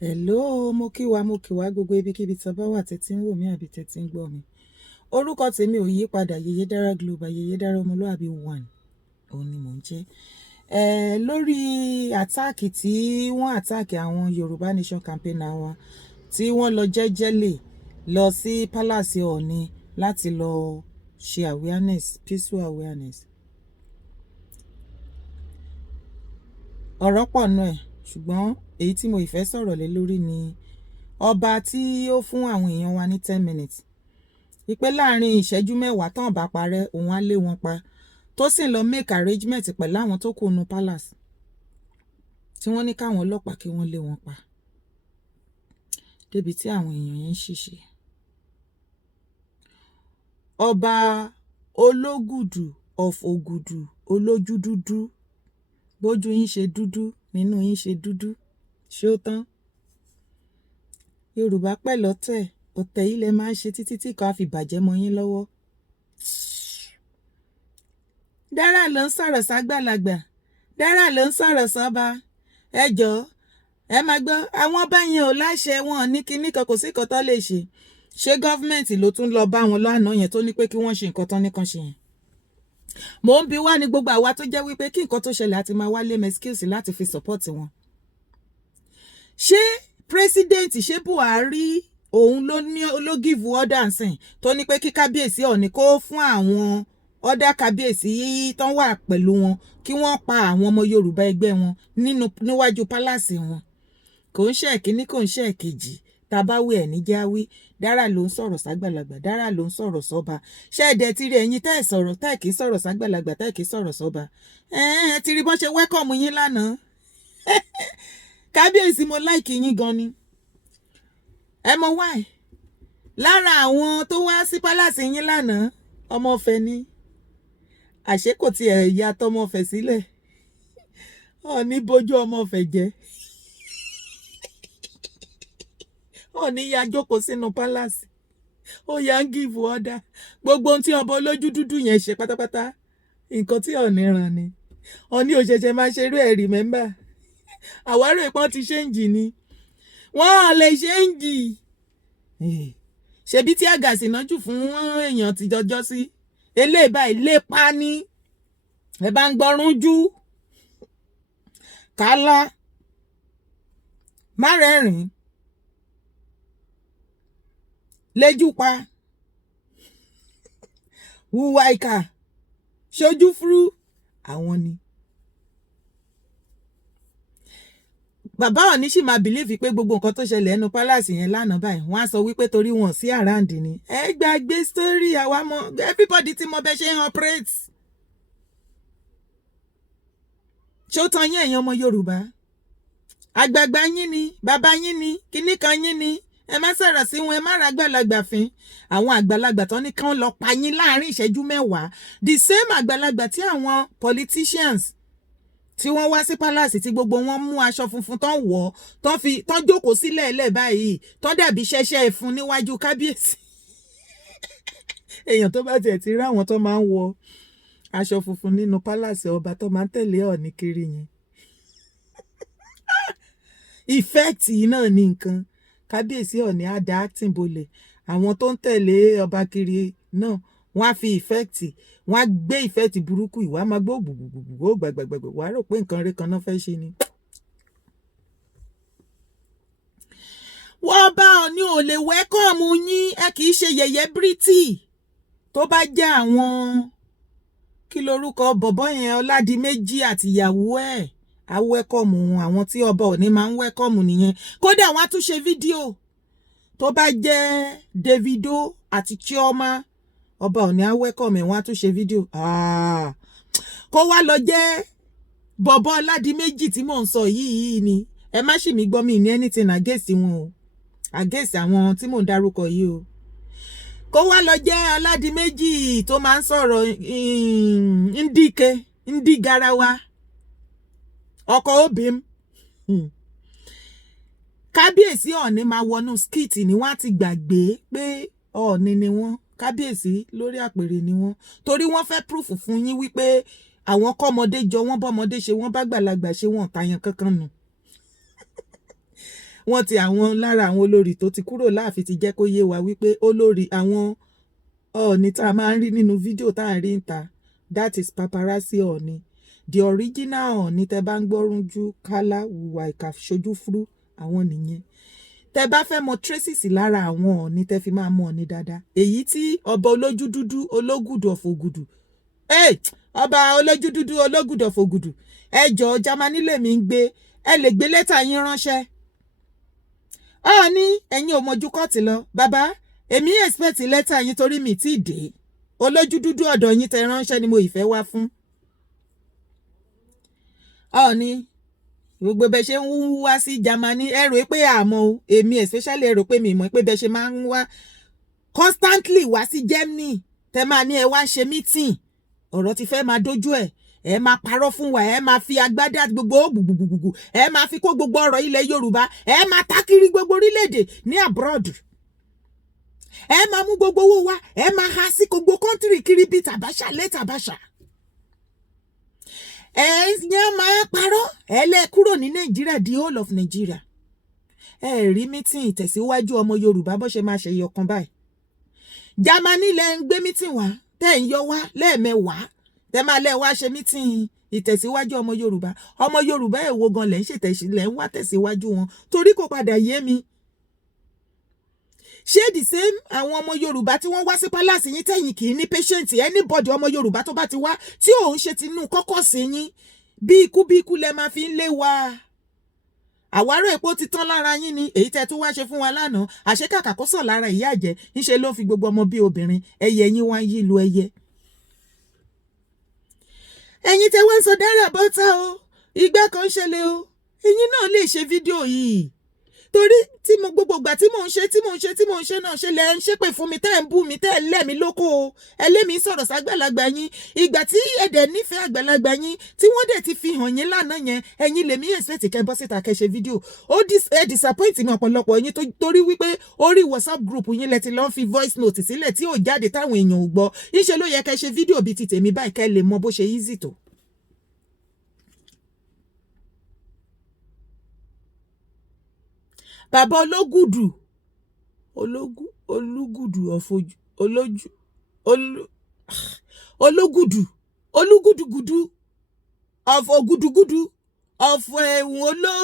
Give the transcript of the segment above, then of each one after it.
Hello, mo kí wa gbogbo ibikíbi tí bá wà tẹ́tí ń wò mí àbí tẹ́tí ń gbọ́ mi. Orúkọ tèmi ò yí padà, Yèyédára Global, Yèyédára ọmọlúàbí 1 òun ni mò ń jẹ́. Lórí àtáàkì tí wọ́n àtáàkì àwọn Yorùbá Nation campaigner wa tí wọ́n lọ jẹ́jẹ́lẹ̀ lọ sí palace Ooni láti lọ ṣe awareness, peaceful awareness. Ọ̀rọ̀ pọ̀ nù ẹ̀, ṣùgbọ́n èyí tí mo ìfẹ́ sọ̀rọ̀ lé lórí ni ọba tí ó fún àwọn èèyàn wa ní 10 minutes wípé láàrin ìṣẹ́jú 10 tán bá parẹ́ òun á lé wọn pa, tó sì lọ make arrangement pẹ̀lú àwọn tó kù nù palace tí wọ́n ní káwọn ọlọ́pàá kí wọ́n lé wọn pa débi tí àwọn èèyàn yẹn ń ṣìṣe. Ọba Ologudu of Ogudu, Olojududu, bójú yín ṣe dúdú nínú yín ṣe dúdú, ṣé ó tán? Yorùbá pẹ̀lú ọ̀tẹ̀ yìí lẹ máa ń ṣe títí tí kan á fi bàjẹ́ mọ́ yín lọ́wọ́. Dára ló ń sọ̀rọ̀ ságbàlagbà, Dára ló ń sọ̀rọ̀ sọ́ba. Ẹ jọ̀ọ́ ẹ máa gbọ́, àwọn ọba yẹn ò láṣẹ, wọn ò ní kinní kan, kò sí nǹkan tó lè ṣe. Ṣé gọ́fìmẹ̀ntì ló tún lọ bá wọn lánàá yẹn tó ní pé kí wọ́n ṣe nǹkan tán nìkan ṣe yẹn? Mò ń bi wá ní gbogbo àwa tó jẹ́ wípé kí nǹkan tó ṣẹlẹ̀ àti máa wálé mẹ́skíùsì láti fi support wọn. Ṣé president, ṣé Buhari òun ló give order nsìn tó ní pé kí kábíyèsí Ọọ̀ni kó fún àwọn order kábíyèsí tán wà pẹ̀lú wọn kí wọ́n pa àwọn ọmọ Yorùbá ẹgbẹ́ wọn níwájú pálásì wọn? Kò ń ṣe ẹ̀kíní, kò ń ṣe ẹ̀kejì, tàbáwí ẹ̀ ní jáwí. Dára ló ń sọ̀rọ̀ ságbàlagbà, Dára ló ń sọ̀rọ̀ sọ́ba. Ṣé ẹ̀dẹ̀ ti rí ẹ̀yin tẹ́ ẹ̀ sọ̀rọ̀, tẹ́ ẹ̀ kì í sọ̀rọ̀ ságbàlagbà, tẹ́ ẹ̀ kì í sọ̀rọ̀ sọ́ba? Ẹ ti rí bọ́n ṣe wẹ́kọ̀mù yín lánàá. Kábíyèsí, mo láìkì yín gan ni. Ẹ mọ why? Lára àwọn tó wá sí pálásì yín lánàá, ọmọ Ọ̀fẹ́ ni. Àṣé kò tiẹ̀ ya tọmọ Ọ̀fẹ́ sílẹ̀. Ọọ̀ni bójú ọmọ Ọ̀fẹ́ jẹ́. Ọọ̀ni ya jókòó sínú pálásì. Ó yá ń give order. Gbogbo ohun tí ọba Olójúdúdú yẹn ṣe pátápátá, nǹkan tí Ọọ̀ni rán ni. Ọọ̀ni ò ṣẹ̀ṣẹ̀ máa ṣerú ẹ̀, remember? Àwárò ìpọ́n ti ṣéǹjì ni. Wọ́n lè ṣéǹjì. Ṣebí tí àgàsì náà jù fún èèyàn ti jọjọ́ sí. Eléyìí báyìí lè pa ní. Ẹ bá ń gbọ́rún jú. Kálá. Má rẹ́rìn. Léjú pa. Hùwà ìkà. Ṣojú fúrú. Àwọn ni. Bàbá Ọọ̀ni sì máa bìlíìfì pé gbogbo nǹkan tó ṣẹlẹ̀ ẹnu pálásì yẹn lánàá báyìí wọ́n á sọ wípé torí wọn sí àráǹdì ni. Ẹ gbàgbé sórí àwa mọ everybody tí mo bẹ ṣe ń operate. Ṣó tán yín ẹ̀yin ọmọ Yorùbá? Àgbààgbà yín ni, bàbá yín ni, kinní kan yín ni. Ẹ má sọ̀rọ̀ sí wọn, ẹ má ra àgbàlagbà fín. Àwọn àgbàlagbà tán ní kán lọ pa yín láàrin ìṣẹ́jú 10. The same àgbàlagbà tí àwọn politicians tí wọ́n wá sí palace tí gbogbo wọn mú aṣọ funfun tán wọ̀ tán jókòó sílẹ̀ ẹ̀lẹ́ báyìí tán dàbí ṣẹ́ṣẹ́ ẹ̀fun níwájú kábíyèsí. Èèyàn tó bá tiẹ̀ ti rí àwọn tó máa ń wọ aṣọ funfun nínú palace ọba tó máa ń tẹ̀lé Ọọ̀ni kiri yẹn. Effect náà ni nǹkan. Kábíyèsí Ọọ̀ni á dá acting bolẹ̀. Àwọn tó ń tẹ̀lé ọba kiri náà wọ́n á fi effect, wọ́n á gbé effect burúkú ìwà máa gbó gbùgbùgbùgbù gbàgbàgbàgbà wà á rò pé nǹkan rẹ̀ kan náà fẹ́ ṣe ni. Wọ́n bá Ọọ̀ni ò lè wẹ́kọ̀mù yín, ẹ kì í ṣe yẹ̀yẹ́ bírítì. Tó bá jẹ́ àwọn kí lorúkọ bọ̀bọ́ yẹn Ọládìméjì àti ìyàwó ẹ̀ á wẹ́kọ̀mù àwọn tí ọba Ọọ̀ni máa ń wẹ́kọ̀mù nìyẹn. Kódà wọ́n á tún ṣe fídíò. Tó bá jẹ́ Davido àti Chioma, ọba Ọọ̀ni á wẹ́kọ̀mù wọn á tún ṣe fídíò. Kó wá lọ jẹ́ bọ̀bọ́ Ọládìméjì tí mò ń sọ yìí ni. Ẹ má ṣì mí gbọ́ mi ní anything against wọn o. Against àwọn tí mò ń dárúkọ yìí o. Kó wá lọ jẹ́ Ọládìméjì tó máa ń sọ̀rọ̀ ndí garawa. Ọkọ̀ obìm. Kábíyèsí Ọọ̀ni máa wọnú skit ni wọ́n á ti gbàgbé pé Ọọ̀ni ni wọ́n. Kábíyèsí lórí àpèrè ni wọ́n. Torí wọ́n fẹ́ proof fún yín wípé àwọn kọ́mọdé jọ wọ́n bọ́mọdé ṣe wọ́n bá gbàlagbà ṣe wọ́n tàyàn kankan nù. wọ́n ti àwọn lára àwọn olórí tó ti kúrò láàfin ti jẹ́ kó yé wa wípé olórí àwọn Ọọ̀ni tá a máa ń rí nínú fídíò tá a rí ń ta, that is paparazzi Ọọ̀ni. The original Ọọ̀ni tẹ bá ń gbọ́rúnjú kálá wùwà ìkà ṣojú fúrú àwọn nìyẹn. Tẹ bá fẹ́ mọ traces lára àwọn Ọọ̀ni tẹ fi máa mọ Ọọ̀ni dáadáa. Èyí tí ọba Olójúdúdú Ológùdù of Ogudu. Ọba Olójúdúdú Ológùdù of Ogudu. Ẹ jọ̀ọ́ Jámánì lèmi ń gbé. Ẹ lè gbé lẹ́tà yín ránṣẹ́. Ọọ̀ni ẹ̀yin ò mọ̀jú kọ́ọ̀tì lọ. Bàbá èmi expect lẹ́tà yín torí mi tí ì dé. Olójúdúdú ọ̀dọ̀ yín tẹ ránṣẹ́ ni mo ìfẹ́ wá fún. Ọọ̀ni gbogbo bẹ ṣe ń wá sí Jámánì ẹ rò pé àmọ́ o èmi especially ẹ rò pé mi mọ̀ pé bẹ ṣe máa ń wá constantly wá sí Germany tẹ máa ní ẹ wá ṣe meeting ọ̀rọ̀ ti fẹ́ máa dójú ẹ máa parọ́ fún wa ẹ máa fi agbádá gbogbo gbùgbùgbùgbù ẹ máa fi kó gbogbo ọ̀rọ̀ ilẹ̀ Yorùbá ẹ máa tákìrí gbogbo orílẹ̀-èdè ní abroad ẹ máa mú gbogbo owó wa ẹ máa ha sí gbogbo kọ́ńtírì kiri bíi tàbáṣà lẹ́tàbáṣà yẹn máa parọ́ ẹ lẹ́ kúrò ní Nàìjíríà the whole of Nigeria ẹ rí mítìn ìtẹ̀síwájú ọmọ Yorùbá bó ṣe máa ṣe yọkan báyìí Jámánì lẹ ń gbé mítìn wá tẹ́ ń yọ wá lẹ́ẹ̀mẹwàá tẹ́ máa lẹ́ wá ṣe mítìn ìtẹ̀síwájú ọmọ Yorùbá èwo gan lẹ́ ń lẹ́ ń wá tẹ̀síwájú wọn torí kò padà yé mi ṣé the same àwọn ọmọ Yorùbá tí wọ́n wá sí palace yín tẹ̀yìn kì í ní patient anybody ọmọ Yorùbá tó bá ti wá tí òun ṣe tinú kọ́kọ́ sí yín bí ikú lẹ máa fi ń lé wa àwárò epo ti tán lára yín ni èyí tẹ́ tó wá ṣe fún wa lánàá àṣekàkà kó sàn lára ìyá àjẹ́ ńṣe ló fi gbogbo ọmọ bí obìnrin ẹyẹ yín wá yí lu ẹyẹ ẹ̀yin tẹ́ wá ń sọ dára bọ́tà o ìgbà kan ṣẹlẹ̀ o ẹ̀yin náà lè ṣe fídíò yìí torí tí mo gbogbo ìgbà tí mò ń ṣe náà ṣe lẹ́ ń ṣépè fún mi tẹ́ ń bú mi tẹ́ ń lẹ̀ mí lóko o ẹlẹ́mìí sọ̀rọ̀ ságbàlagbà yín ìgbà tí ẹ̀dẹ̀ nífẹ̀ẹ́ àgbàlagbà yín tí wọ́n dẹ̀ ti fi hàn yín lánàá yẹn ẹ̀yin lèmi expect kẹ́ bọ́ síta kẹ́ ṣe fídíò ó disappoint mi ọ̀pọ̀lọpọ̀ yín torí wípé orí WhatsApp group yín lẹ ti lọ́n fi voice note sílẹ̀ tí ò jáde táwọn èèyàn ò gbọ́ níṣẹ́ ló yẹ kẹ́ ṣe fídíò bíi ti tèmi báyìí kẹ́ lè mọ bó ṣe easy tó. Bàbá Ológùdùgùdù of Ogudugudu of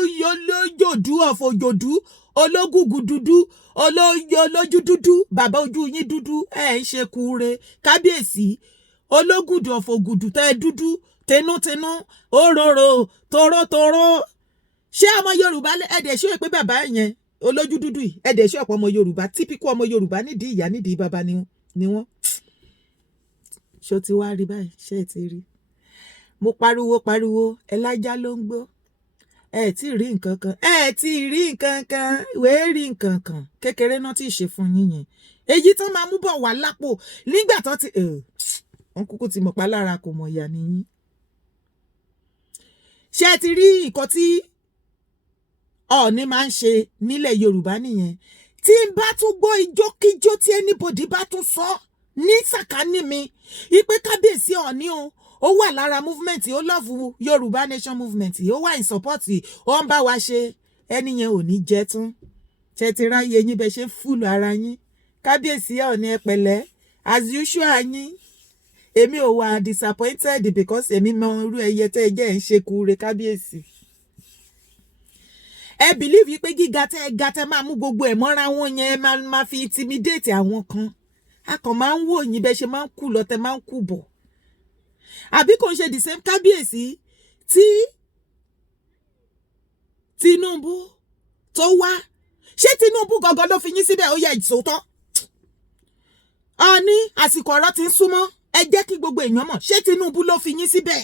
Olojududu of Ojodu Ológùgùdùdù Olójúdúdú bàbá ojú yín dúdú ń ṣe kúure kábíyèsí Ológùdù of Ogudu tẹ́ dúdú tẹnútẹnú òróró torótoró ṣé ọmọ Yorùbá ẹ̀dẹ̀ ṣé pé bàbá yẹn Olójúdúdú yìí ẹ̀dẹ̀ ṣé ọ̀pọ̀ ọmọ Yorùbá típíkù ọmọ Yorùbá nídìí ìyá nídìí bàbá ni wọ́n ṣó ti wá rí báyìí ṣé ẹ ti rí mo pariwo ẹlájá ló ń gbó ẹ tí rí nǹkan kan wèé rí nǹkan kan kékeré náà tí ì ṣe fún yín yẹn èyí tán máa mú bọ̀ wá lápò nígbà tó ti wọn kúkú ti mọ̀ pa lára kò mọ̀ ìyá nìyí ṣé ẹ ti rí nǹkan tí Ọọ̀ni máa ń ṣe nílẹ̀ Yorùbá nìyẹn tí n bá tún gbọ́ ijókíjó tí anybody bá tún sọ ní sàkání mi ipe kábíyèsí Ọọ̀ni ó wà lára movement ó love Yorùbá nation movement ó wà in support ó ń bá wa ṣe ẹni yẹn ò ní jẹ́ tún ṣe ti ráyè yín bẹ ṣe fúlù ara yín kábíyèsí Ọọ̀ni ẹ pẹ̀lẹ́ as usual yín èmi ò wà disappointed because èmi mọ irú ẹyẹ tẹ́ ẹ jẹ́ ń ṣe kúure kábíyèsí ẹ believe yìí pé gíga tẹ́ máa mú gbogbo ẹ̀ mọ́ra wọn yẹn máa fi intimidate àwọn kan a kàn máa ń wò yín bẹ́ ṣe máa ń kú lọ tẹ́ máa ń kú bọ̀ àbí kò ń ṣe the same kábíyèsí tí Tinubu tó wá ṣé Tinubu gangan ló fi yín síbẹ̀ ó yẹ ìṣòótọ́ Ọọ̀ni àsìkò ọ̀rọ̀ ti ń súnmọ́ ẹ jẹ́ kí gbogbo èèyàn mọ̀ ṣé Tinubu ló fi yín síbẹ̀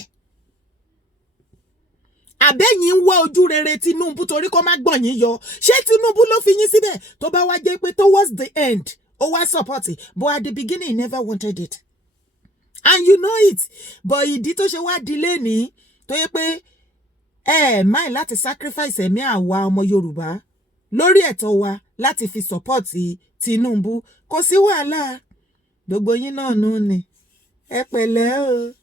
àbẹ́yìn ń wá ojú rere Tinubu torí kó má gbọ̀n yín yọ ṣé Tinubu ló fi yín síbẹ̀ tó bá wá jẹ́ pé towards the end ó wá support but at the beginning he never wanted it and you know it but ìdí tó ṣe wá dilé ní tó yẹ pé máì láti sacrifice ẹ̀mí àwa ọmọ Yorùbá lórí ẹ̀tọ́ wa láti fi support Tinubu kò sí wàhálà gbogbo yín náà nù ni ẹ pẹ̀lẹ́ o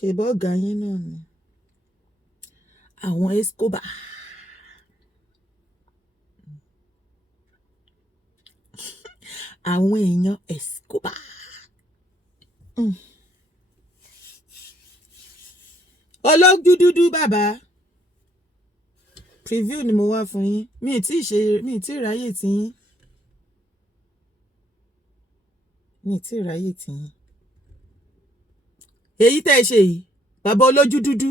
ṣe bọ́ọ̀gá yín náà ni àwọn Escobar. Àwọn èèyàn Escobar. Olojududu bàbá. Preview ni mo wá fún yín. Mi ì tí ráyè tí yín. Èyí tẹ́ ẹ ṣe yìí, bàbá olójú dúdú,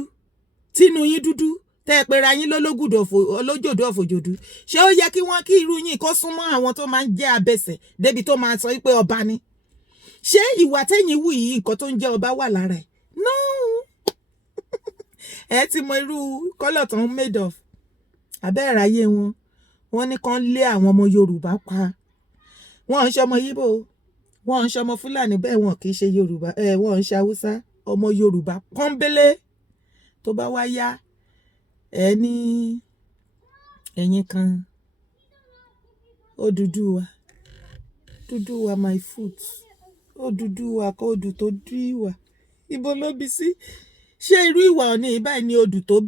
tínú yín dúdú, tẹ́ ẹ pera yín lólójòdú ọ̀fòjòdú. Ṣé ó yẹ kí irú yín kó súnmọ́ àwọn tó máa ń jẹ́ abẹsẹ̀ débi tó máa sọ pé ọba ni? Ṣé ìwà tẹ́yìn wù yìí nǹkan tó ń jẹ́ ọba wà lára ẹ̀? No. Ẹ ti mọ irú kọ́lọ̀ tó ń made of. Abẹ́ẹ̀rẹ̀ ayé wọn. Wọ́n ní kán lé àwọn ọmọ Yorùbá pa. Wọ́n ń ṣe ọmọ Yíbò. Wọ́n ń ṣe ọmọ Fúlàní, bẹ́ẹ̀ wọn kì í ṣe Yorùbá. Wọ́n ń ṣe Haúsá. Ọmọ Yorùbá pọ́nbélé. Tó bá wá yá ní ẹ̀yìn kan Odùduwà. Odùduwà my foot. Odùduwà kọ́ odù tó dú ìwà. Ibo ló bí sí? Ṣé irú ìwà Ọọ̀ni báyìí ni odù tó bí?